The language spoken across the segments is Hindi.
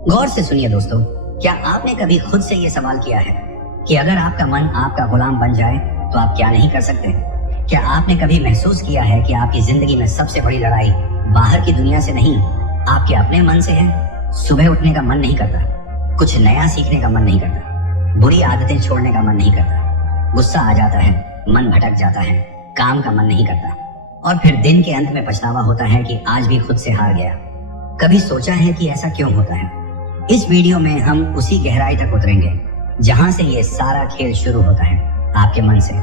गौर से सुनिए दोस्तों, क्या आपने कभी खुद से ये सवाल किया है कि अगर आपका मन आपका गुलाम बन जाए तो आप क्या नहीं कर सकते? क्या आपने कभी महसूस किया है कि आपकी जिंदगी में सबसे बड़ी लड़ाई बाहर की दुनिया से नहीं, आपके अपने मन से है? सुबह उठने का मन नहीं करता, कुछ नया सीखने का मन नहीं करता, बुरी आदतें छोड़ने का मन नहीं करता, गुस्सा आ जाता है, मन भटक जाता है, काम का मन नहीं करता, और फिर दिन के अंत में पछतावा होता है कि आज भी खुद से हार गया। कभी सोचा है कि ऐसा क्यों होता है? इस वीडियो में हम उसी गहराई तक उतरेंगे जहां से ये सारा खेल शुरू होता है, आपके मन से।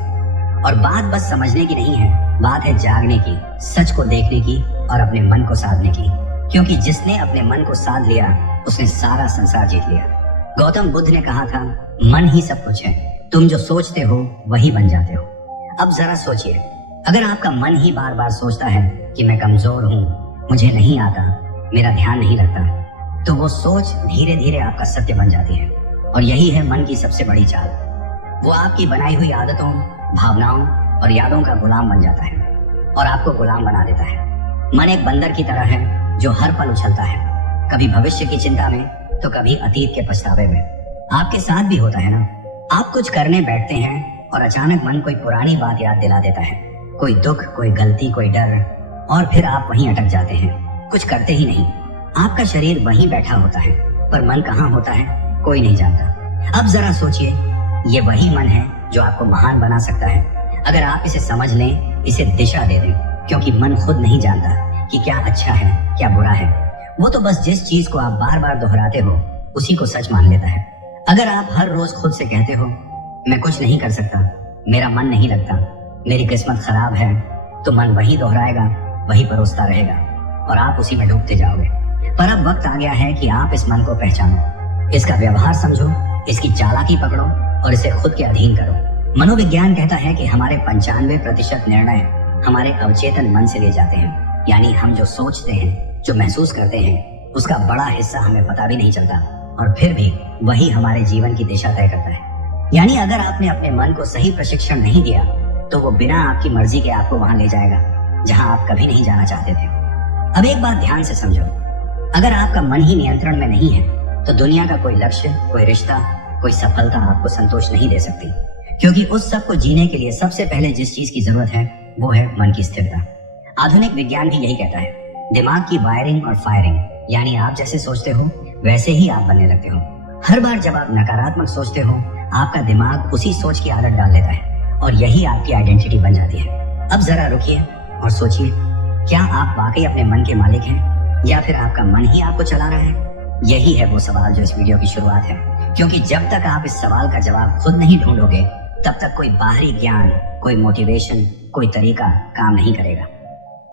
और बात बस समझने की नहीं है, बात है जागने की, सच को देखने की और अपने मन को साधने की। क्योंकि जिसने अपने मन को साध लिया उसने सारा संसार जीत लिया। गौतम बुद्ध ने कहा था, मन ही सब कुछ है, तुम जो सोचते हो वही बन जाते हो। अब जरा सोचिए, अगर आपका मन ही बार बार सोचता है कि मैं कमजोर हूँ, मुझे नहीं आता, मेरा ध्यान नहीं लगता, तो वो सोच धीरे धीरे आपका सत्य बन जाती है। और यही है मन की सबसे बड़ी चाल। वो आपकी बनाई हुई आदतों, भावनाओं और यादों का गुलाम बन जाता है और आपको गुलाम बना देता है। मन एक बंदर की तरह है जो हर पल उछलता है, कभी भविष्य की चिंता में तो कभी अतीत के पछतावे में। आपके साथ भी होता है ना? आप कुछ करने बैठते हैं और अचानक मन कोई पुरानी बात याद दिला देता है, कोई दुख, कोई गलती, कोई डर, और फिर आप वहीं अटक जाते हैं, कुछ करते ही नहीं। आपका शरीर वहीं बैठा होता है पर मन कहाँ होता है कोई नहीं जानता। अब जरा सोचिए, ये वही मन है जो आपको महान बना सकता है अगर आप इसे समझ लें, इसे दिशा दे दें। क्योंकि मन खुद नहीं जानता कि क्या अच्छा है क्या बुरा है, वो तो बस जिस चीज को आप बार बार दोहराते हो उसी को सच मान लेता है। अगर आप हर रोज खुद से कहते हो, मैं कुछ नहीं कर सकता, मेरा मन नहीं लगता, मेरी किस्मत खराब है, तो मन वही दोहराएगा, वही परोसता रहेगा और आप उसी में डूबते जाओगे। पर अब वक्त आ गया है कि आप इस मन को पहचानो, इसका व्यवहार समझो, इसकी चालाकी पकड़ो और इसे खुद के अधीन करो। मनोविज्ञान कहता है कि हमारे 95% निर्णय हमारे अवचेतन मन से लिए जाते हैं। यानी हम जो सोचते हैं, जो महसूस करते हैं, उसका बड़ा हिस्सा हमें पता भी नहीं चलता और फिर भी वही हमारे जीवन की दिशा तय करता है। यानी अगर आपने अपने मन को सही प्रशिक्षण नहीं दिया तो वो बिना आपकी मर्जी के आपको वहां ले जाएगा जहां आप कभी नहीं जाना चाहते थे। अब एक बात ध्यान से समझो, अगर आपका मन ही नियंत्रण में नहीं है तो दुनिया का कोई लक्ष्य, कोई रिश्ता, कोई सफलता आपको संतोष नहीं दे सकती। क्योंकि उस सब को जीने के लिए सबसे पहले जिस चीज की जरूरत है वो है मन की स्थिरता। आधुनिक विज्ञान भी यही कहता है, दिमाग की वायरिंग और फायरिंग, यानी आप जैसे सोचते हो वैसे ही आप बनने लगते हो। हर बार जब आप नकारात्मक सोचते हो, आपका दिमाग उसी सोच की आदत डाल देता है और यही आपकी आइडेंटिटी बन जाती है। अब जरा रुकिए और सोचिए, क्या आप वाकई अपने मन के मालिक हैं या फिर आपका मन ही आपको चला रहा है? यही है वो सवाल जो इस वीडियो की शुरुआत है। क्योंकि जब तक आप इस सवाल का जवाब खुद नहीं ढूंढोगे तब तक कोई बाहरी ज्ञान, कोई मोटिवेशन, कोई तरीका काम नहीं करेगा।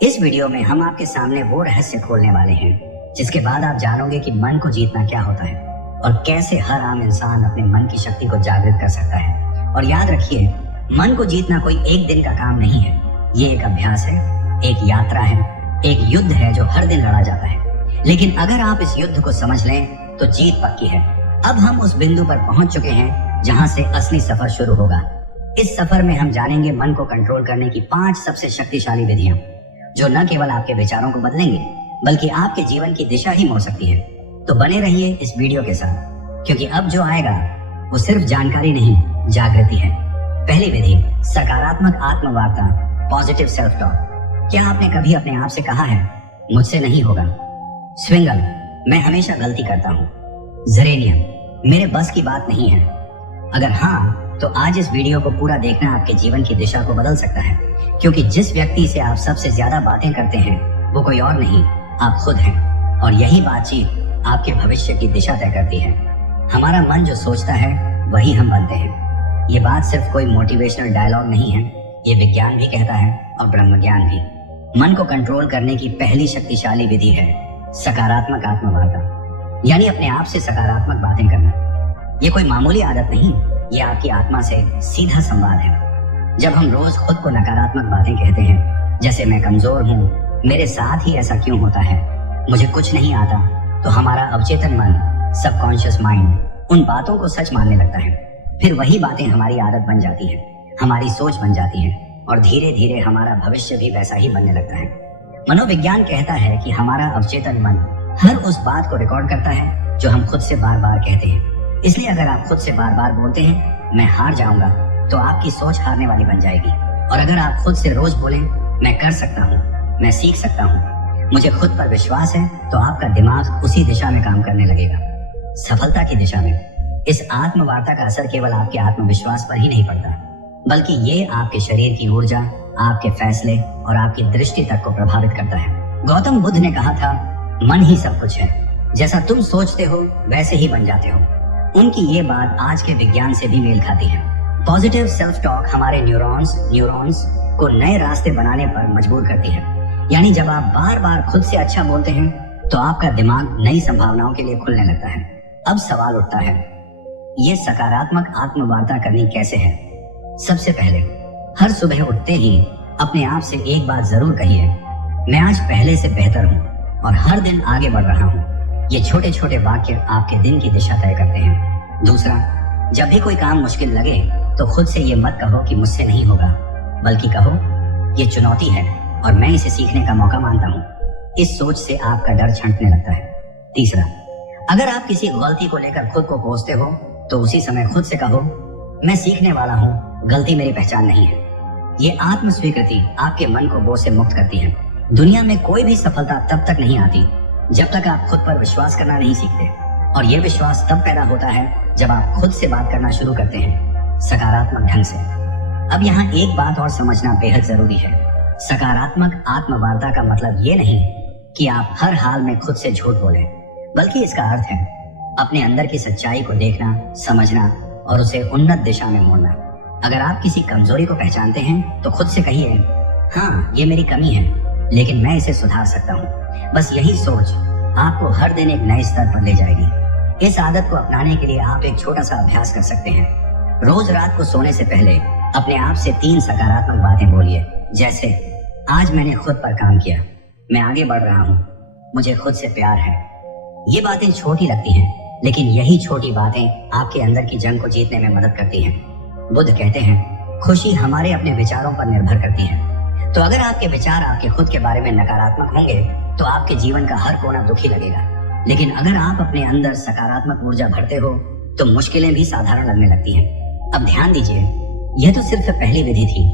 इस वीडियो में हम आपके सामने वो रहस्य खोलने वाले हैं जिसके बाद आप जानोगे कि मन को जीतना क्या होता है और कैसे हर आम इंसान अपने मन की शक्ति को जागृत कर सकता है। और याद रखिए, मन को जीतना कोई एक दिन का काम नहीं है, ये एक अभ्यास है, एक यात्रा है, एक युद्ध है जो हर दिन लड़ा जाता है। लेकिन अगर आप इस युद्ध को समझ लें तो जीत पक्की है। अब हम उस बिंदु पर पहुंच चुके हैं जहां से असली सफर शुरू होगा। इस सफर में हम जानेंगे मन को कंट्रोल करने की 5 सबसे शक्तिशाली विधियां जो न केवल आपके विचारों को बदलेंगे बल्कि आपके जीवन की दिशा ही मोड़ सकती है। तो बने रहिए इस वीडियो के साथ, क्योंकि अब जो आएगा वो सिर्फ जानकारी नहीं, जागृति है। पहली विधि, सकारात्मक आत्मवार्ता, पॉजिटिव सेल्फ टॉक। क्या आपने कभी अपने आप से कहा है, मुझसे नहीं होगा? स्विंगल, मैं हमेशा गलती करता हूँ। जरेनियम, मेरे बस की बात नहीं है। अगर हाँ, तो आज इस वीडियो को पूरा देखना आपके जीवन की दिशा को बदल सकता है। क्योंकि जिस व्यक्ति से आप सबसे ज्यादा बातें करते हैं वो कोई और नहीं, आप खुद हैं। और यही बातचीत आपके भविष्य की दिशा तय करती है। हमारा मन जो सोचता है वही हम बनते हैं। ये बात सिर्फ कोई मोटिवेशनल डायलॉग नहीं है, ये विज्ञान भी कहता है और ब्रह्म ज्ञान भी। मन को कंट्रोल करने की पहली शक्तिशाली विधि है सकारात्मक आत्मवार्ता, यानी अपने आप से सकारात्मक बातें करना। ये कोई मामूली आदत नहीं, ये आपकी आत्मा से सीधा संवाद है। जब हम रोज खुद को नकारात्मक बातें कहते हैं, जैसे मैं कमजोर हूँ, मेरे साथ ही ऐसा क्यों होता है, मुझे कुछ नहीं आता, तो हमारा अवचेतन मन, सबकॉन्शियस माइंड, उन बातों को सच मानने लगता है। फिर वही बातें हमारी आदत बन जाती है, हमारी सोच बन जाती है और धीरे धीरे हमारा भविष्य भी वैसा ही बनने लगता है। मनोविज्ञान कहता है कि हमारा अवचेतन मन हर उस बात को रिकॉर्ड करता है जो हम खुद से बार बार कहते हैं। इसलिए अगर आप खुद से बार बार बोलते हैं मैं हार जाऊंगा, तो आपकी सोच हारने वाली बन जाएगी। और अगर आप खुद से रोज बोलें मैं कर सकता हूँ, मैं सीख सकता हूँ, मुझे खुद पर विश्वास है, तो आपका दिमाग उसी दिशा में काम करने लगेगा, सफलता की दिशा में। इस आत्मवार्ता का असर केवल आपके आत्मविश्वास पर ही नहीं पड़ता, बल्कि ये आपके शरीर की ऊर्जा, आपके फैसले और आपकी दृष्टि तक को प्रभावित करता है। गौतम बुद्ध ने कहा था, मन ही सब कुछ है, जैसा तुम सोचते हो वैसे ही बन जाते हो। उनकी ये बात आज के विज्ञान से भी मेल खाती है। पॉजिटिव सेल्फ टॉक हमारे न्यूरॉन्स को नए रास्ते बनाने पर मजबूर करती है। यानी जब आप बार बार खुद से अच्छा बोलते हैं तो आपका दिमाग नई संभावनाओं के लिए खुलने लगता है। अब सवाल उठता है, ये सकारात्मक आत्मवार्ता करनी कैसे है? सबसे पहले हर सुबह उठते ही अपने आप से एक बात जरूर कहिए, मैं आज पहले से बेहतर हूँ और हर दिन आगे बढ़ रहा हूँ। ये छोटे छोटे वाक्य आपके दिन की दिशा तय करते हैं। दूसरा, जब भी कोई काम मुश्किल लगे तो खुद से ये मत कहो कि मुझसे नहीं होगा, बल्कि कहो ये चुनौती है और मैं इसे सीखने का मौका मानता हूँ। इस सोच से आपका डर छंटने लगता है। तीसरा, अगर आप किसी गलती को लेकर खुद को कोसते हो तो उसी समय खुद से कहो, मैं सीखने वाला हूँ, गलती मेरी पहचान नहीं है। ये आत्म स्वीकृति आपके मन को बोझ से मुक्त करती है। दुनिया में कोई भी सफलता तब तक नहीं आती जब तक आप खुद पर विश्वास करना नहीं सीखते, और यह विश्वास तब पैदा होता है जब आप खुद से बात करना शुरू करते हैं सकारात्मक ढंग से। अब यहाँ एक बात और समझना बेहद जरूरी है। सकारात्मक आत्मवार्ता का मतलब ये नहीं कि आप हर हाल में खुद से झूठ बोलें, बल्कि इसका अर्थ है अपने अंदर की सच्चाई को देखना, समझना और उसे उन्नत दिशा में मोड़ना। अगर आप किसी कमजोरी को पहचानते हैं तो खुद से कहिए, हाँ ये मेरी कमी है, लेकिन मैं इसे सुधार सकता हूँ। बस यही सोच आपको हर दिन एक नए स्तर पर ले जाएगी। इस आदत को अपनाने के लिए आप एक छोटा सा अभ्यास कर सकते हैं। रोज रात को सोने से पहले अपने आप से 3 सकारात्मक बातें बोलिए, जैसे आज मैंने खुद पर काम किया, मैं आगे बढ़ रहा हूँ, मुझे खुद से प्यार है। ये बातें छोटी लगती हैं, लेकिन यही छोटी बातें आपके अंदर की जंग को जीतने में मदद करती हैं। बुद्ध कहते हैं, खुशी हमारे अपने विचारों पर निर्भर करती है। तो अगर आपके विचार आपके खुद के बारे में नकारात्मक होंगे तो आपके जीवन का हर कोना दुखी लगेगा। लेकिन अगर आप अपने अंदर सकारात्मक ऊर्जा भरते हो तो मुश्किलें भी साधारण लगने लगती हैं। अब ध्यान दीजिए, यह तो सिर्फ पहली विधि थी,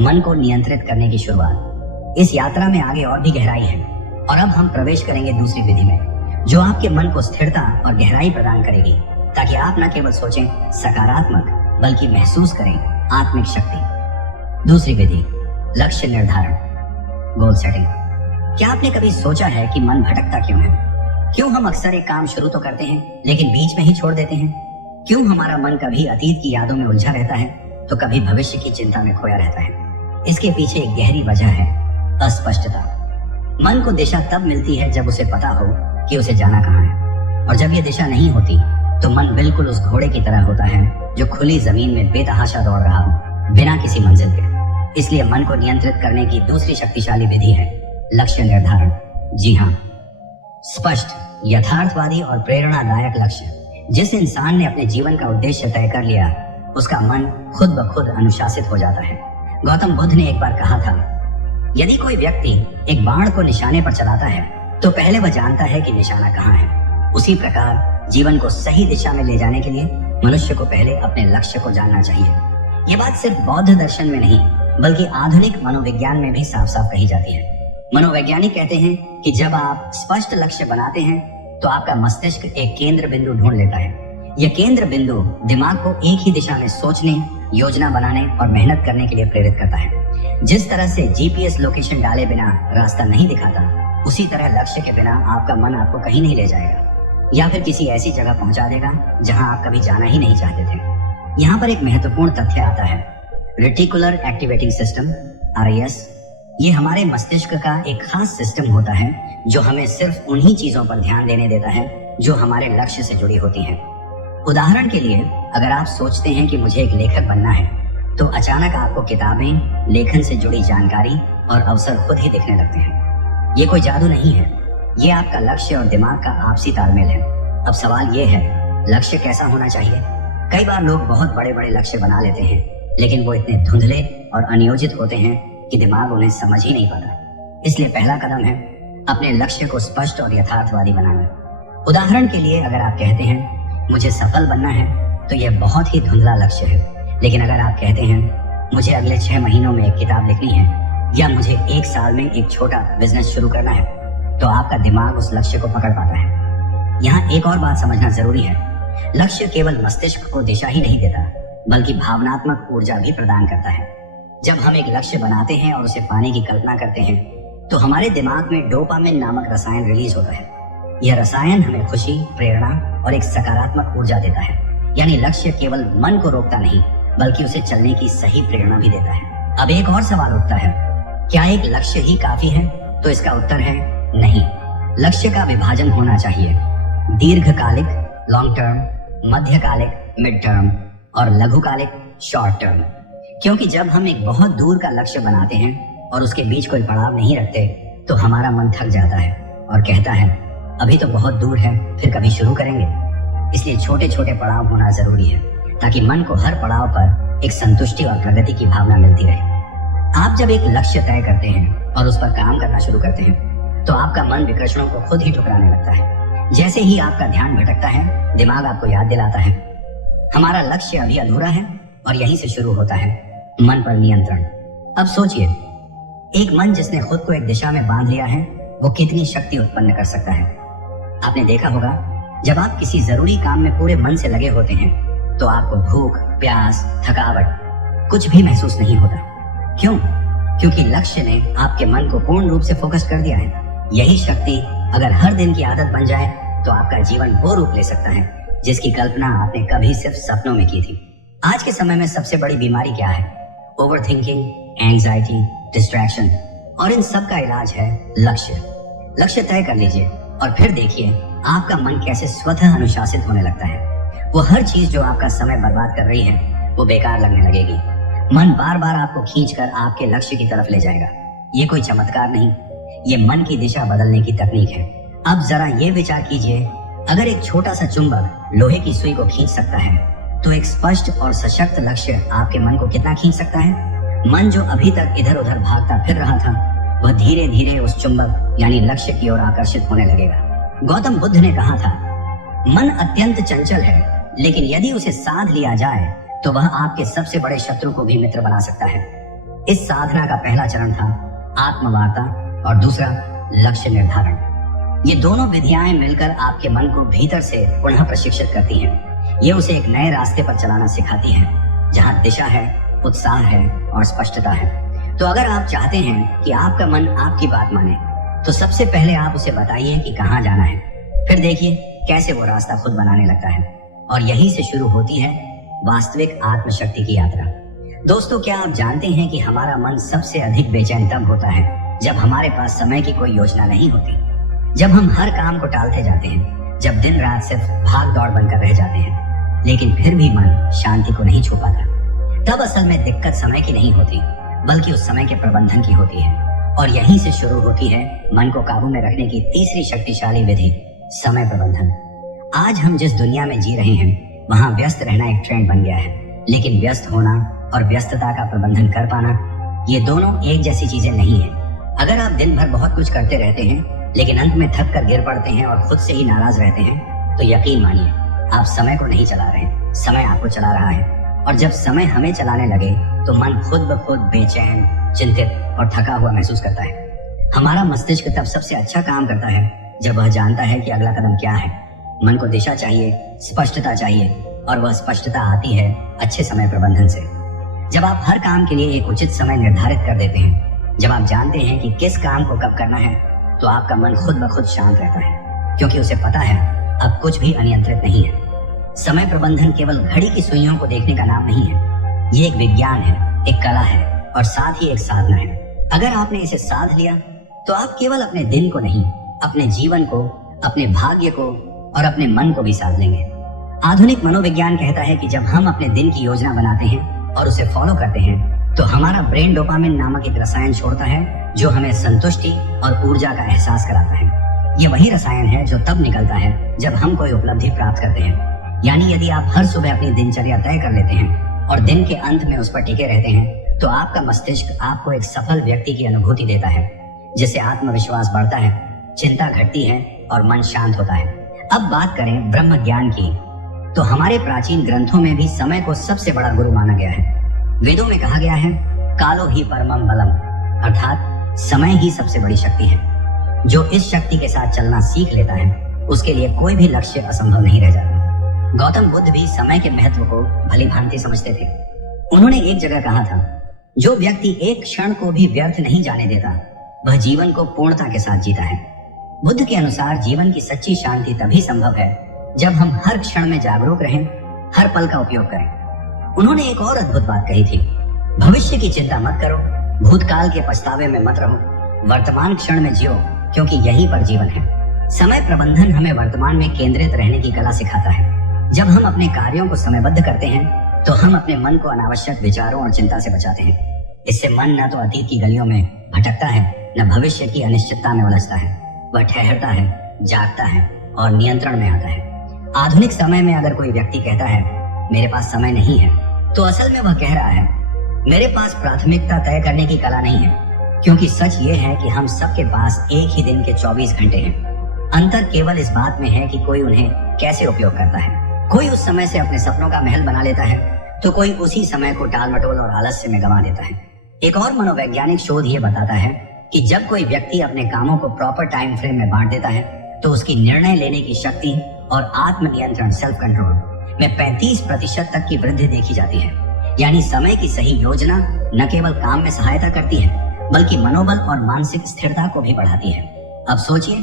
मन को नियंत्रित करने की शुरुआत। इस यात्रा में आगे और भी गहराई है, और अब हम प्रवेश करेंगे दूसरी विधि में, जो आपके मन को स्थिरता और गहराई प्रदान करेगी, ताकि आप न केवल सोचें सकारात्मक, बल्कि महसूस करें आत्मिक शक्ति। दूसरी विधि, लक्ष्य निर्धारण, गोल सेटिंग। क्या आपने कभी सोचा है कि मन भटकता क्यों है? क्यों हम अक्सर एक काम शुरू तो करते हैं लेकिन बीच में ही छोड़ देते हैं? क्यों हमारा मन कभी अतीत की यादों में उलझा रहता है तो कभी भविष्य की चिंता में खोया रहता है? इसके पीछे एक गहरी वजह है, अस्पष्टता। मन को दिशा तब मिलती है जब उसे पता हो कि उसे जाना कहाँ है, और जब ये दिशा नहीं होती तो मन बिल्कुल उस घोड़े की तरह होता है जो खुली जमीन में बेतहाशा दौड़ रहा हो, बिना किसी मंजिल के। इसलिए मन को नियंत्रित करने की दूसरी शक्तिशाली विधि है लक्ष्य निर्धारण। जी हाँ, स्पष्ट, यथार्थवादी और प्रेरणादायक लक्ष्य। जिस इंसान ने अपने जीवन का उद्देश्य तय कर लिया, उसका मन खुद ब खुद अनुशासित हो जाता है। गौतम बुद्ध ने एक बार कहा था, यदि कोई व्यक्ति एक बाण को निशाने पर चलाता है तो पहले वह जानता है कि निशाना कहाँ है। उसी प्रकार जीवन को सही दिशा में ले जाने के लिए मनुष्य को पहले अपने लक्ष्य को जानना चाहिए। ये बात सिर्फ बौद्ध दर्शन में नहीं, बल्कि आधुनिक मनोविज्ञान में भी साफ साफ कही जाती है। मनोवैज्ञानिक कहते हैं कि जब आप स्पष्ट लक्ष्य बनाते हैं तो आपका मस्तिष्क एक केंद्र बिंदु ढूंढ लेता है। यह केंद्र बिंदु दिमाग को एक ही दिशा में सोचने, योजना बनाने और मेहनत करने के लिए प्रेरित करता है। जिस तरह से जीपीएस लोकेशन डाले बिना रास्ता नहीं दिखाता, उसी तरह लक्ष्य के बिना आपका मन आपको कहीं नहीं ले जाएगा, या फिर किसी ऐसी जगह पहुंचा देगा जहां आप कभी जाना ही नहीं चाहते थे। यहाँ पर एक महत्वपूर्ण तथ्य आता है, रेटिकुलर एक्टिवेटिंग सिस्टम, RAS। ये हमारे मस्तिष्क का एक खास सिस्टम होता है जो हमें सिर्फ उन्हीं चीजों पर ध्यान देने देता है जो हमारे लक्ष्य से जुड़ी होती हैं। उदाहरण के लिए, अगर आप सोचते हैं कि मुझे एक लेखक बनना है, तो अचानक आपको किताबें, लेखन से जुड़ी जानकारी और अवसर खुद ही दिखने लगते हैं। ये कोई जादू नहीं है, ये आपका लक्ष्य और दिमाग का आपसी तालमेल है। अब सवाल ये है, लक्ष्य कैसा होना चाहिए? कई बार लोग बहुत बड़े बड़े लक्ष्य बना लेते हैं, लेकिन वो इतने धुंधले और अनियोजित होते हैं कि दिमाग उन्हें समझ ही नहीं पाता। इसलिए पहला कदम है अपने लक्ष्य को स्पष्ट और यथार्थवादी बनाना। उदाहरण के लिए अगर आप कहते हैं मुझे सफल बनना है, तो यह बहुत ही धुंधला लक्ष्य है। लेकिन अगर आप कहते हैं मुझे अगले 6 महीनों में एक किताब लिखनी है या मुझे 1 साल में एक छोटा बिजनेस शुरू करना है, तो आपका दिमाग उस लक्ष्य को पकड़ पाता है। यहाँ एक और बात समझना जरूरी है, लक्ष्य केवल मस्तिष्क को दिशा ही नहीं देता, बल्कि भावनात्मक ऊर्जा भी प्रदान करता है। जब हम एक लक्ष्य बनाते हैं और उसे पाने की कल्पना करते हैं, तो हमारे दिमाग में डोपामिन नामक रसायन रिलीज होता है। यह रसायन हमें खुशी, प्रेरणा और एक सकारात्मक ऊर्जा देता है। यानी लक्ष्य केवल मन को रोकता नहीं, बल्कि उसे चलने की सही प्रेरणा भी देता है। अब एक और सवाल उठता है, क्या एक लक्ष्य ही काफी है? तो इसका उत्तर है नहीं। लक्ष्य का विभाजन होना चाहिए, दीर्घकालिक लॉन्ग टर्म, मध्यकालिक मिड टर्म और लघुकालिक शॉर्ट टर्म। क्योंकि जब हम एक बहुत दूर का लक्ष्य बनाते हैं और उसके बीच कोई पड़ाव नहीं रखते, तो हमारा मन थक जाता है और कहता है अभी तो बहुत दूर है, फिर कभी शुरू करेंगे। इसलिए छोटे छोटे पड़ाव होना जरूरी है, ताकि मन को हर पड़ाव पर एक संतुष्टि और प्रगति की भावना मिलती रहे। आप जब एक लक्ष्य तय करते हैं और उस पर काम करना शुरू करते हैं, तो आपका मन विकर्षणों को खुद ही ठुकराने लगता है। जैसे ही आपका ध्यान भटकता है, दिमाग आपको याद दिलाता है हमारा लक्ष्य अभी अधूरा है, और यहीं से शुरू होता है मन पर नियंत्रण। अब सोचिए, एक मन जिसने खुद को एक दिशा में बांध लिया है, वो कितनी शक्ति उत्पन्न कर सकता है। आपने देखा होगा, जब आप किसी जरूरी काम में पूरे मन से लगे होते हैं, तो आपको भूख, प्यास, थकावट कुछ भी महसूस नहीं होता। क्यों? क्योंकि लक्ष्य ने आपके मन को पूर्ण रूप से फोकस कर दिया है। यही शक्ति अगर हर दिन की आदत बन जाए, तो आपका जीवन वो रूप ले सकता है जिसकी कल्पना आपने कभी सिर्फ सपनों में की थी। आज के समय में सबसे बड़ी बीमारी क्या है? ओवर थिंकिंग, एंजाइटी, डिस्ट्रैक्शन, और इन सब का इलाज है लक्ष्य। लक्ष्य तय कर लीजिए और फिर देखिए आपका मन कैसे स्वतः अनुशासित होने लगता है। वो हर चीज जो आपका समय बर्बाद कर रही है, वो बेकार लगने लगेगी। मन बार बार आपको खींचकर आपके लक्ष्य की तरफ ले जाएगा। ये कोई चमत्कार नहीं, ये मन की दिशा बदलने की तकनीक है। अब जरा ये विचार कीजिए, अगर एक छोटा सा चुंबक लोहे की सुई को खींच सकता है, तो एक स्पष्ट और सशक्त लक्ष्य आपके मन को कितना खींच सकता है? मन जो अभी तक इधर उधर भागता फिर रहा था, वह धीरे धीरे उस चुंबक यानी लक्ष्य की ओर आकर्षित होने लगेगा। गौतम बुद्ध ने कहा था, मन अत्यंत चंचल है, लेकिन यदि उसे साध लिया जाए, तो वह आपके सबसे बड़े शत्रु को भी मित्र बना सकता है। इस साधना का पहला चरण था आत्मवार्ता और दूसरा लक्ष्य निर्धारण। ये दोनों विधियाएं मिलकर आपके मन को भीतर से पुनः प्रशिक्षित करती हैं। ये उसे एक नए रास्ते पर चलाना सिखाती हैं, जहां दिशा है, उत्साह है और स्पष्टता है। तो अगर आप चाहते हैं कि आपका मन आपकी बात माने, तो सबसे पहले आप उसे बताइए कि कहाँ जाना है। फिर देखिए कैसे वो रास्ता खुद बनाने लगता है। और यहीं से शुरू होती है वास्तविक आत्मशक्ति की यात्रा। दोस्तों, क्या आप जानते हैं कि हमारा मन सबसे अधिक बेचैन तब होता है जब हमारे पास समय की कोई योजना नहीं होती, जब हम हर काम को टालते जाते हैं, जब दिन रात सिर्फ भाग दौड़ बनकर रह जाते हैं, लेकिन फिर भी मन शांति को नहीं छू पाता। तब असल में दिक्कत समय की नहीं होती, बल्कि उस समय के प्रबंधन की होती है। और यहीं से शुरू होती है मन को काबू में रखने की तीसरी शक्तिशाली विधि, समय प्रबंधन। आज हम जिस दुनिया में जी रहे हैं, वहाँ व्यस्त रहना एक ट्रेंड बन गया है। लेकिन व्यस्त होना और व्यस्तता का प्रबंधन कर पाना, ये दोनों एक जैसी चीजें नहीं है। अगर आप दिन भर बहुत कुछ करते रहते हैं, लेकिन अंत में थक कर गिर पड़ते हैं और खुद से ही नाराज रहते हैं, तो यकीन मानिए आप समय को नहीं चला रहे, समय आपको चला रहा है। और जब समय हमें चलाने लगे, तो मन खुद ब खुद बेचैन, चिंतित और थका हुआ महसूस करता है। हमारा मस्तिष्क तब सबसे अच्छा काम करता है जब वह जानता है कि अगला कदम क्या है। मन को दिशा चाहिए, स्पष्टता चाहिए, और वह स्पष्टता आती है अच्छे समय प्रबंधन से। जब आप हर काम के लिए एक उचित समय निर्धारित कर देते हैं, जब आप जानते हैं कि किस काम को कब करना है, तो आपका मन खुद ब खुद शांत रहता है, क्योंकि उसे पता है अब कुछ भी अनियंत्रित नहीं है। समय प्रबंधन केवल घड़ी की सुइयों को देखने का नाम नहीं है। ये एक विज्ञान है, एक कला है और साथ ही एक साधना है। अगर आपने इसे साध लिया, तो आप केवल अपने दिन को नहीं, अपने जीवन को, अपने भाग्य को और अपने मन को भी साध लेंगे। आधुनिक मनोविज्ञान कहता है कि जब हम अपने दिन की योजना बनाते हैं और उसे फॉलो करते हैं, तो हमारा ब्रेन डोपामिन नामक एक रसायन छोड़ता है, जो हमें संतुष्टि और ऊर्जा का एहसास कराता है। ये वही रसायन है जो तब निकलता है जब हम कोई उपलब्धि प्राप्त करते हैं। यानी यदि आप हर सुबह अपनी दिनचर्या तय कर लेते हैं और दिन के अंत में उस पर टिके रहते हैं, तो आपका मस्तिष्क आपको एक सफल व्यक्ति की अनुभूति देता है, जिससे आत्मविश्वास बढ़ता है, चिंता घटती है और मन शांत होता है। अब बात करें ब्रह्म ज्ञान की, तो हमारे प्राचीन ग्रंथों में भी समय को सबसे बड़ा गुरु माना गया है। वेदों में कहा गया है, कालो ही परमम बलम, अर्थात समय ही सबसे बड़ी शक्ति है। जो इस शक्ति के साथ चलना सीख लेता है, उसके लिए कोई भी लक्ष्य असंभव नहीं रह जाता। गौतम बुद्ध भी समय के महत्व को भली भांति समझते थे। उन्होंने एक जगह कहा था, जो व्यक्ति एक क्षण को भी व्यर्थ नहीं जाने देता, वह जीवन को पूर्णता के साथ जीता है। बुद्ध के अनुसार जीवन की सच्ची शांति तभी संभव है जब हम हर क्षण में जागरूक रहें, हर पल का उपयोग करें। उन्होंने एक और अद्भुत बात कही थी, भविष्य की चिंता मत करो, भूतकाल के पछतावे में मत रहो, वर्तमान क्षण में जियो, क्योंकि यहीं पर जीवन है। समय प्रबंधन हमें वर्तमान में केंद्रित रहने की कला सिखाता है। जब हम अपने कार्यों को समयबद्ध करते हैं, तो हम अपने मन को अनावश्यक विचारों और चिंता से बचाते हैं। इससे मन न तो अतीत की गलियों में भटकता है, न भविष्य की अनिश्चितता में उलझता है। वह ठहरता है, जागता है और नियंत्रण में आता है। आधुनिक समय में अगर कोई व्यक्ति कहता है मेरे पास समय नहीं है, तो असल में वह कह रहा है मेरे पास प्राथमिकता तय करने की कला नहीं है, क्योंकि सच ये है कि हम सबके पास एक ही दिन के 24 घंटे हैं। अंतर केवल इस बात में है कि कोई उन्हें कैसे उपयोग करता है। कोई उस समय से अपने सपनों का महल बना लेता है, तो कोई उसी समय को टाल मटोल और आलस्य में गंवा देता है। एक और मनोवैज्ञानिक शोध ये बताता है कि जब कोई व्यक्ति अपने कामों को प्रॉपर टाइम फ्रेम में बांट देता है, तो उसकी निर्णय लेने की शक्ति और आत्मनियंत्रण सेल्फ कंट्रोल में 35% तक की वृद्धि देखी जाती है। यानी समय की सही योजना न केवल काम में सहायता करती है, बल्कि मनोबल और मानसिक स्थिरता को भी बढ़ाती है। अब सोचिए,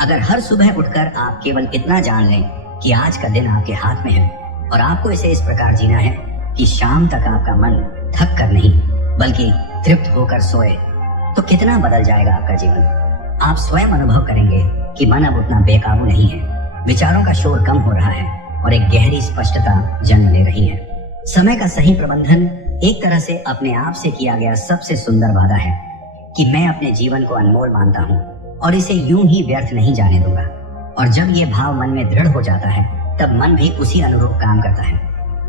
अगर हर सुबह उठकर आप केवल इतना जान लें कि आज का दिन आपके हाथ में है और आपको इसे इस प्रकार जीना है कि शाम तक आपका मन थक कर नहीं बल्कि तृप्त होकर सोए, तो कितना बदल जाएगा आपका जीवन। आप स्वयं अनुभव करेंगे कि मन अब उतना बेकाबू नहीं है, विचारों का शोर कम हो रहा है और एक गहरी स्पष्टता जन्म ले रही है। समय का सही प्रबंधन एक तरह से अपने आप से किया गया सबसे सुंदर वादा है कि मैं अपने जीवन को अनमोल मानता हूँ और इसे यूं ही व्यर्थ नहीं जाने दूंगा। और जब ये भाव मन में दृढ़ हो जाता है, तब मन भी उसी अनुरूप काम करता है,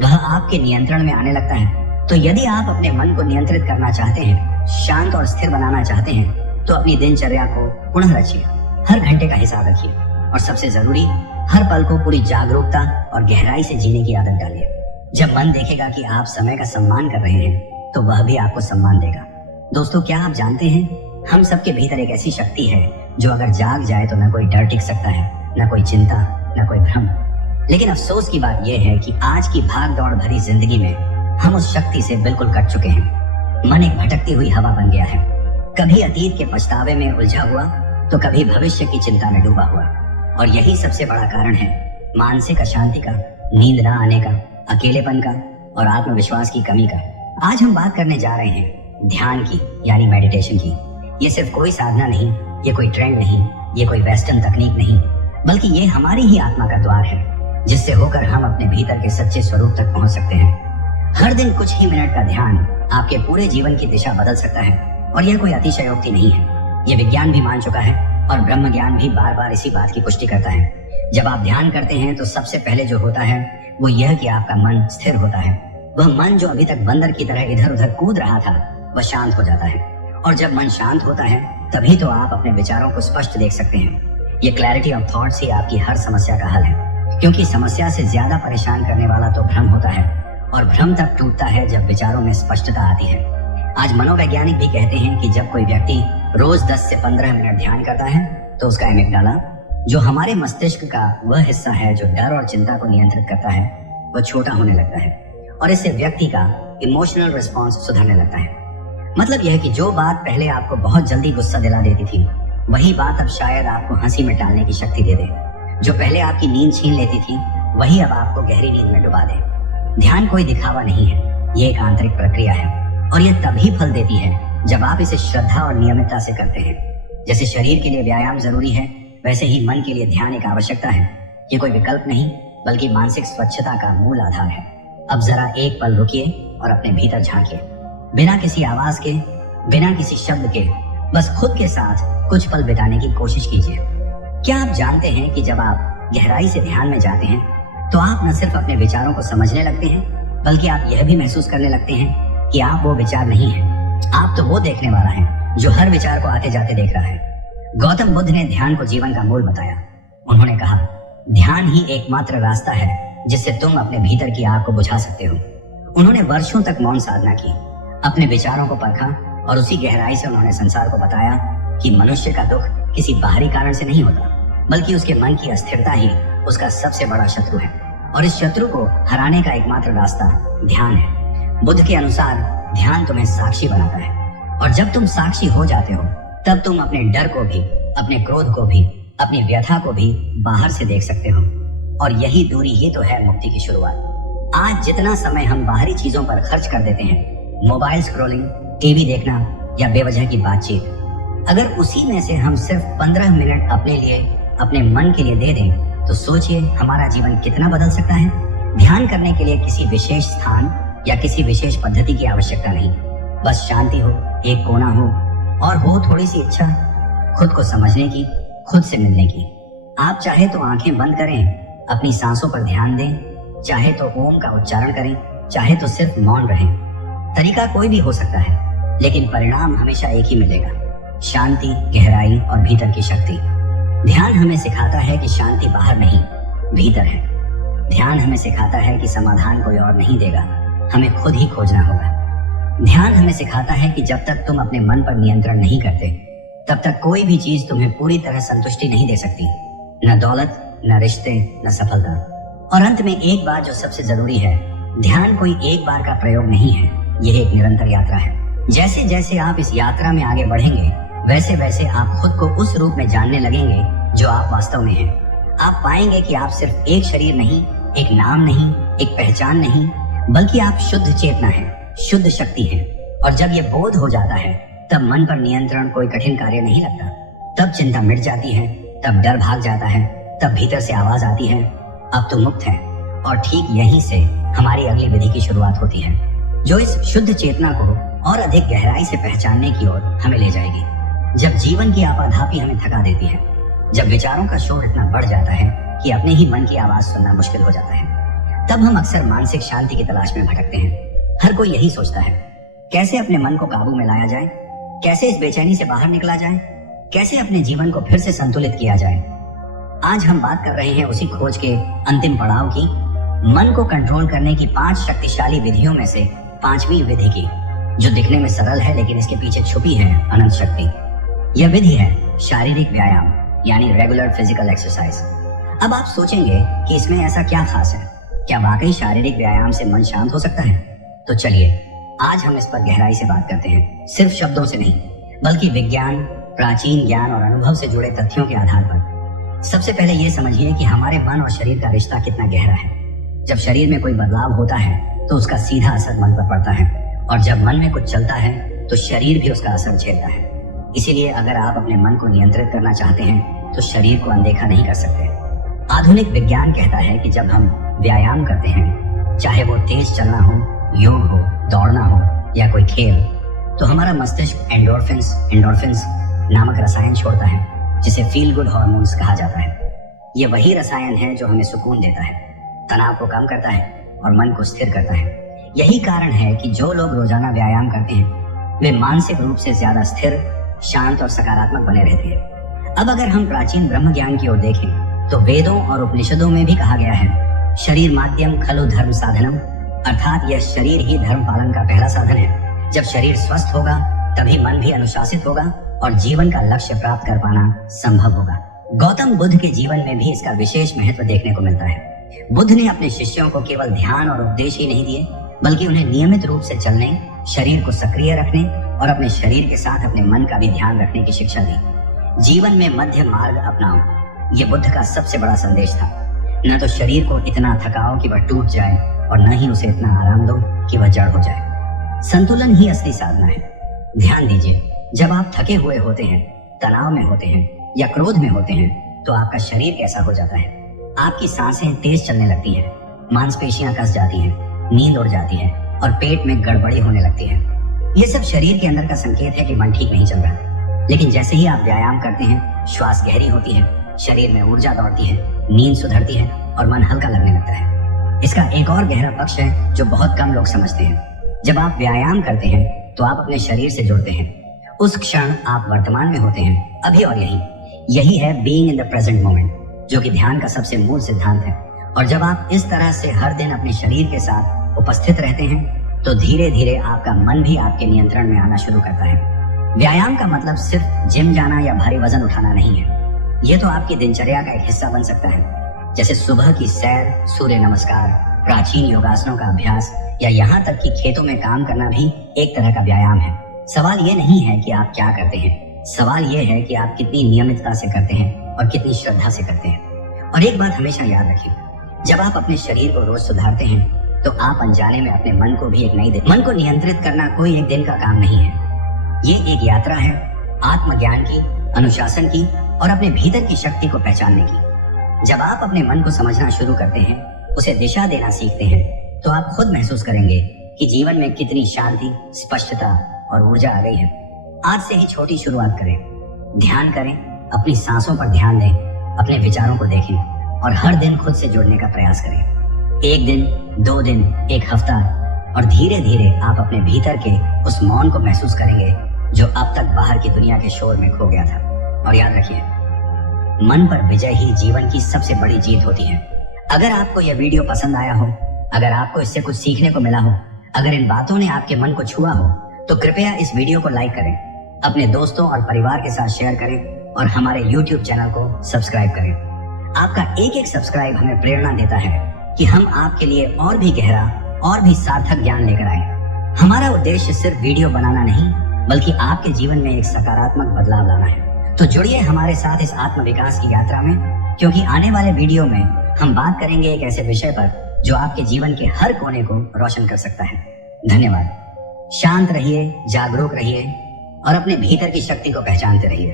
वह आपके नियंत्रण में आने लगता है। तो यदि आप अपने मन को नियंत्रित करना चाहते हैं, शांत और स्थिर बनाना चाहते हैं, तो अपनी दिनचर्या को पुनः रचिए, हर घंटे का हिसाब रखिए और सबसे जरूरी, हर पल को पूरी जागरूकता और गहराई से जीने की आदत डालिए। जब मन देखेगा कि आप समय का सम्मान कर रहे हैं, तो वह भी आपको सम्मान देगा। दोस्तों, क्या आप जानते हैं, हम सबके भीतर एक ऐसी शक्ति है जो अगर जाग जाए तो न कोई डर टिक सकता है, न कोई चिंता, न कोई भ्रम। लेकिन अफसोस की बात यह है कि आज की भाग दौड़ भरी जिंदगी में हम उस शक्ति से बिल्कुल कट चुके हैं। मन एक भटकती हुई हवा बन गया है, कभी अतीत के पछतावे में उलझा हुआ, तो कभी भविष्य की चिंता में डूबा हुआ। और यही सबसे बड़ा कारण है मानसिक अशांति का, नींद न आने का, अकेलेपन का और आत्मविश्वास की कमी का। आज हम बात करने जा रहे हैं ध्यान की, यानी मेडिटेशन की। ये सिर्फ कोई साधना नहीं, ये कोई ट्रेंड नहीं, ये कोई वेस्टर्न तकनीक नहीं, बल्कि ये हमारी ही आत्मा का द्वार है, जिससे होकर हम अपने भीतर के सच्चे स्वरूप तक पहुंच सकते हैं। हर दिन कुछ ही मिनट का ध्यान आपके पूरे जीवन की दिशा बदल सकता है और यह कोई अतिशयोक्ति नहीं है। ये विज्ञान भी मान चुका है और ब्रह्म ज्ञान भी बार बार इसी बात की पुष्टि करता है। जब आप ध्यान करते हैं तो सबसे पहले जो होता है वो यह कि आपका मन स्थिर होता है। वह मन जो अभी तक बंदर की तरह इधर उधर कूद रहा था, वह शांत हो जाता है। और जब मन शांत होता है, तभी तो आप अपने विचारों को स्पष्ट देख सकते हैं। ये क्लैरिटी ऑफ थॉट्स ही आपकी हर समस्या का हल है, क्योंकि समस्या से ज्यादा परेशान करने वाला तो भ्रम होता है, और भ्रम तब टूटता है जब विचारों में स्पष्टता आती है। आज मनोवैज्ञानिक भी कहते हैं कि जब कोई व्यक्ति रोज 10 से 15 मिनट ध्यान करता है, तो उसका एमिग्डाला, जो हमारे मस्तिष्क का वह हिस्सा है जो डर और चिंता को नियंत्रित करता है, वह छोटा होने लगता है और इससे व्यक्ति का इमोशनल रिस्पॉन्स सुधरने लगता है। मतलब यह कि जो बात पहले आपको बहुत जल्दी गुस्सा दिला देती थी, वही बात अब शायद आपको हंसी में टालने की शक्ति दे दे। जो पहले आपकी नींद छीन लेती थी, वही अब आपको गहरी नींद में डुबा दे। ध्यान कोई दिखावा नहीं है, ये एक आंतरिक प्रक्रिया है और यह तभी फल देती है जब आप इसे श्रद्धा और नियमितता से करते हैं। जैसे शरीर के लिए व्यायाम जरूरी है, वैसे ही मन के लिए ध्यान एक आवश्यकता है। ये कोई विकल्प नहीं, बल्कि मानसिक स्वच्छता का मूल आधार है। अब जरा एक पल रुकिए और अपने भीतर झांकिए, बिना किसी आवाज के, बिना किसी शब्द के, बस खुद के साथ कुछ पल बिताने की कोशिश कीजिए। क्या आप जानते हैं कि जब आप गहराई से ध्यान में जाते हैं, तो आप न सिर्फ अपने विचारों को समझने लगते हैं, बल्कि आप यह भी महसूस करने लगते हैं कि आप वो विचार नहीं हैं। आप तो वो देखने वाला है जो हर विचार को आते जाते देख रहा है। गौतम बुद्ध ने ध्यान को जीवन का मूल बताया। उन्होंने कहा, ध्यान ही एकमात्र रास्ता है जिससे तुम अपने भीतर की आग को बुझा सकते हो। उन्होंने वर्षों तक मौन साधना की, अपने विचारों को परखा और उसी गहराई से उन्होंने संसार को बताया कि मनुष्य का दुख किसी बाहरी कारण से नहीं होता, बल्कि उसके मन की अस्थिरता ही उसका सबसे बड़ा शत्रु है और इस शत्रु को हराने का एकमात्र रास्ता ध्यान है। बुद्ध के अनुसार ध्यान तुम्हें साक्षी बनाता है और जब तुम साक्षी हो जाते हो तब तुम अपने डर को भी, अपने क्रोध को भी, अपनी व्यथा को भी बाहर से देख सकते हो और यही दूरी ही तो है मुक्ति की शुरुआत। आज जितना समय हम बाहरी चीजों पर खर्च कर देते हैं, मोबाइल स्क्रॉलिंग, टीवी देखना या बेवजह की बातचीत, अगर उसी में से हम सिर्फ 15 मिनट अपने लिए, अपने मन के लिए दे दें तो सोचिए हमारा जीवन कितना बदल सकता है। ध्यान करने के लिए किसी विशेष स्थान या किसी विशेष पद्धति की आवश्यकता नहीं, बस शांति हो, एक कोना हो और हो थोड़ी सी इच्छा खुद को समझने की, खुद से मिलने की। आप चाहे तो आंखें बंद करें, अपनी सांसों पर ध्यान दें, चाहे तो ओम का उच्चारण करें, चाहे तो सिर्फ मौन रहें। तरीका कोई भी हो सकता है, लेकिन परिणाम हमेशा एक ही मिलेगा, शांति, गहराई और भीतर की शक्ति। ध्यान हमें सिखाता है कि शांति बाहर नहीं, भीतर है। ध्यान हमें सिखाता है कि समाधान कोई और नहीं देगा, हमें खुद ही खोजना होगा। ध्यान हमें सिखाता है कि जब तक तुम अपने मन पर नियंत्रण नहीं करते, तब तक कोई भी चीज तुम्हें पूरी तरह संतुष्टि नहीं दे सकती, न दौलत, न रिश्ते, न सफलता। और अंत में एक बात जो सबसे जरूरी है, ध्यान कोई एक बार का प्रयोग नहीं है, यह एक निरंतर यात्रा है। जैसे जैसे आप इस यात्रा में आगे बढ़ेंगे, वैसे वैसे आप खुद को उस रूप में जानने लगेंगे जो आप वास्तव में हैं। आप पाएंगे कि आप सिर्फ एक शरीर नहीं, एक नाम नहीं, एक पहचान नहीं, बल्कि आप शुद्ध चेतना हैं, शुद्ध शक्ति हैं। और जब ये बोध हो जाता है, तब मन पर नियंत्रण कोई कठिन कार्य नहीं लगता। तब चिंता मिट जाती है, तब डर भाग जाता है, तब भीतर से आवाज आती है, अब तो मुक्त है। और ठीक यहीं से हमारी अगली विधि की शुरुआत होती है, जो इस शुद्ध चेतना को और अधिक गहराई से पहचानने की ओर हमें ले जाएगी। जब जीवन की आपाधापी हमें थका देती है, जब विचारों का शोर इतना बढ़ जाता है कि अपने ही मन की आवाज सुनना मुश्किल हो जाता है, तब हम अक्सर मानसिक शांति की तलाश में भटकते हैं। हर कोई यही सोचता है, कैसे अपने मन को काबू में लाया जाए, कैसे इस बेचैनी से बाहर निकला जाए, कैसे अपने जीवन को फिर से संतुलित किया जाए। आज हम बात कर रहे हैं उसी खोज के अंतिम पड़ाव की, मन को कंट्रोल करने की 5 शक्तिशाली विधियों में से 5वीं विधि की, जो दिखने में सरल है लेकिन इसके पीछे छुपी है अनंत शक्ति। यह विधि है शारीरिक व्यायाम, यानी रेगुलर फिजिकल एक्सरसाइज। अब आप सोचेंगे कि इसमें ऐसा क्या खास है, क्या वाकई शारीरिक व्यायाम से मन शांत हो सकता है? तो चलिए आज हम इस पर गहराई से बात करते हैं, सिर्फ शब्दों से नहीं, बल्कि विज्ञान, प्राचीन ज्ञान और अनुभव से जुड़े तथ्यों के आधार पर। सबसे पहले ये समझिए कि हमारे मन और शरीर का रिश्ता कितना गहरा है। जब शरीर में कोई बदलाव होता है तो उसका सीधा असर मन पर पड़ता है, और जब मन में कुछ चलता है तो शरीर भी उसका असर झेलता है। इसीलिए अगर आप अपने मन को नियंत्रित करना चाहते हैं तो शरीर को अनदेखा नहीं कर सकते। आधुनिक विज्ञान कहता है कि जब हम व्यायाम करते हैं, चाहे वो तेज चलना हो, योग हो, दौड़ना हो या कोई खेल, तो हमारा मस्तिष्क एंडोर्फिन्स नामक रसायन छोड़ता है, जिसे फील गुड हार्मोन्स कहा जाता है। ये वही रसायन है जो हमें सुकून देता है, तनाव को कम करता है और मन को स्थिर करता है। यही कारण है कि जो लोग रोजाना व्यायाम करते हैं वे मानसिक रूप से ज्यादा स्थिर, शांत और सकारात्मक बने रहते हैं। अब अगर हम प्राचीन ब्रह्म ज्ञान की ओर देखें तो वेदों और उपनिषदों में भी कहा गया है, शरीर माध्यम खलु धर्म साधनम, अर्थात यह शरीर ही धर्म पालन का पहला साधन है। जब शरीर स्वस्थ होगा तभी मन भी अनुशासित होगा और जीवन का लक्ष्य प्राप्त कर पाना संभव होगा। गौतम बुद्ध के जीवन में भी इसका विशेष महत्व देखने को मिलता है। बुद्ध ने अपने शिष्यों को केवल ध्यान और उपदेश ही नहीं दिए, बल्कि उन्हें नियमित रूप से चलने, शरीर को सक्रिय रखने और अपने शरीर के साथ अपने मन का भी ध्यान रखने की शिक्षा दी। जीवन में मध्य मार्ग अपनाओ, ये बुद्ध का सबसे बड़ा संदेश था। न तो शरीर को इतना थकाओ कि वह टूट जाए और न ही उसे इतना आराम दो कि वह जड़ हो जाए। संतुलन ही असली साधना है। ध्यान दीजिए, जब आप थके हुए होते हैं, तनाव में होते हैं या क्रोध में होते हैं तो आपका शरीर कैसा हो जाता है? आपकी सांसें तेज चलने लगती हैं, मांसपेशियां कस जाती हैं, नींद उड़ जाती है और पेट में गड़बड़ी होने लगती है। ये सब शरीर के अंदर का संकेत है कि मन ठीक नहीं चल रहा। लेकिन जैसे ही आप व्यायाम करते हैं, श्वास गहरी होती है, शरीर में ऊर्जा दौड़ती है, नींद सुधरती है और मन हल्का लगने लगता है। इसका एक और गहरा पक्ष है जो बहुत कम लोग समझते हैं। जब आप व्यायाम करते हैं तो आप अपने शरीर से जुड़ते हैं। उस क्षण आप वर्तमान में होते हैं, अभी और यही है being in the present moment, जो कि ध्यान का सबसे मूल सिद्धांत है। और जब आप इस तरह से हर दिन अपने शरीर के साथ उपस्थित रहते हैं तो धीरे धीरे आपका मन भी आपके नियंत्रण में आना शुरू करता है। व्यायाम का मतलब सिर्फ जिम जाना या भारी वजन उठाना नहीं है। यह तो आपकी दिनचर्या का एक हिस्सा बन सकता है, जैसे सुबह की सैर, सूर्य नमस्कार, प्राचीन योगासनों का अभ्यास या यहाँ तक कि खेतों में काम करना भी एक तरह का व्यायाम है। सवाल ये नहीं है कि आप क्या करते हैं, सवाल ये है कि आप कितनी नियमितता से करते हैं और कितनी श्रद्धा से करते हैं। और एक बात हमेशा याद रखें, जब आप अपने शरीर को रोज सुधारते हैं तो आप अनजाने में अपने मन को भी एक नई मन को नियंत्रित करना कोई एक दिन का काम नहीं है। ये एक यात्रा है आत्मज्ञान की, अनुशासन की और अपने भीतर की शक्ति को पहचानने की। जब आप अपने मन को समझना शुरू करते हैं, उसे दिशा देना सीखते हैं, तो आप खुद महसूस करेंगे कि जीवन में कितनी शांति, स्पष्टता और ऊर्जा आ गई है। आज से ही छोटी शुरुआत करें, ध्यान करें, अपनी सांसों पर ध्यान दें, अपने विचारों को देखें और हर दिन खुद से जुड़ने का प्रयास करें। एक दिन, 2 दिन, 1 हफ्ता और धीरे धीरे आप अपने भीतर के उस मौन को महसूस करेंगे जो अब तक बाहर की दुनिया के शोर में खो गया था। और याद रखिए, मन पर विजय ही जीवन की सबसे बड़ी जीत होती है। अगर आपको यह वीडियो पसंद आया हो, अगर आपको इससे कुछ सीखने को मिला हो, अगर इन बातों ने आपके मन को छुआ हो, तो कृपया इस वीडियो को लाइक करें, अपने दोस्तों और परिवार के साथ शेयर करें और हमारे YouTube चैनल को सब्सक्राइब करें। आपका एक एक सब्सक्राइब हमें प्रेरणा देता है कि हम आपके लिए और भी गहरा और भी सार्थक ज्ञान लेकर आए। हमारा उद्देश्य सिर्फ वीडियो बनाना नहीं, बल्कि आपके जीवन में एक सकारात्मक बदलाव लाना है। तो जुड़िए हमारे साथ इस आत्म विकास की यात्रा में, क्योंकि आने वाले वीडियो में हम बात करेंगे एक ऐसे विषय पर जो आपके जीवन के हर कोने को रोशन कर सकता है। धन्यवाद। शांत रहिए, जागरूक रहिए और अपने भीतर की शक्ति को पहचानते रहिए।